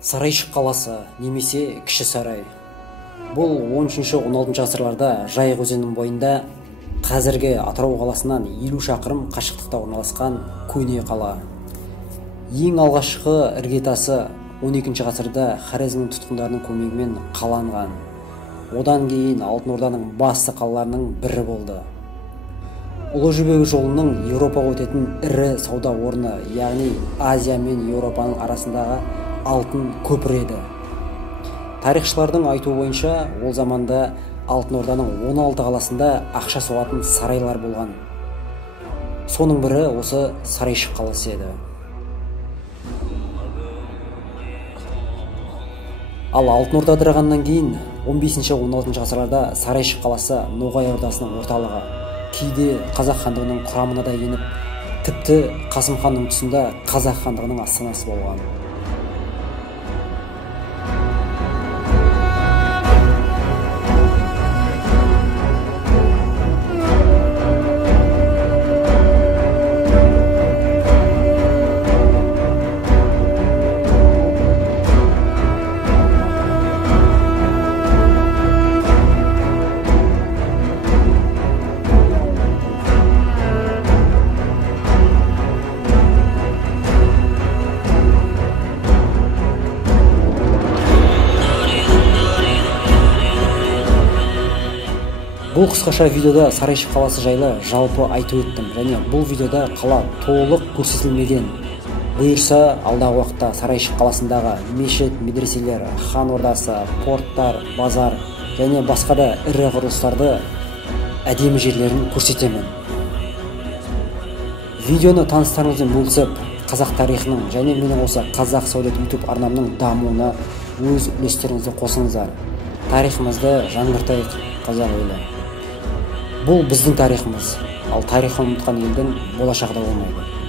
Сарайшық қаласы немесе Кіші Сарай. Бұл 13-16 ғасырларда Жайық өзенінің бойында қазіргі Атырау қаласынан 50 шақырым қашықтықта орналасқан көне қала. Ең алғашқы іргетасы 12 ғасырда Хорезмнің тұтқындарының көмегімен қаланған. Одан кейін Алтын Орданың басты қалаларының бірі болды. Ұлы Жібек жолының Еуропаға өтетін ірі сауда орны, яғни Азия мен Еуропаның арасындағы алтын көпір еді. Тарихшылардың айтуы бойынша, ол заманда Алтын Орданың 16 қаласында ақша соғатын сарайлар болған. Соның бірі осы Сарайшық қаласы еді. Ал Алтын Орда ыдырағаннан кейін 15-16 ғасырларда Сарайшық қаласы Ноғай ордасының орталығы, кейде Қазақ хандығының құрамына да еніп, тіпті Қасым ханның тұсында Қазақ хандығының астанасы болған. Бұл қысқаша видеода Сарайшық қаласы жайлы жалпы айтып өттім, және бұл видеода қала толық көрсетілмеген. Бұйырса, алдағы уақытта Сарайшық қаласындағы мешіт, медреселер, хан ордасы, порттар, базар және басқа да ірі құрылыстарды, әдемі жерлерін көрсетемін. Видеоны таныстарыңызбен бөлісіп, қазақ тарихының және менің осы Қазақ Сәулет YouTube арнамның дамуына өз үлестеріңізді қосыңыздар. Тарихымызды жаңғыртайық, қазақ елі. Бұл біздің тарихымыз, ал тарихын ұмытқан елдің болашағы да болмайды.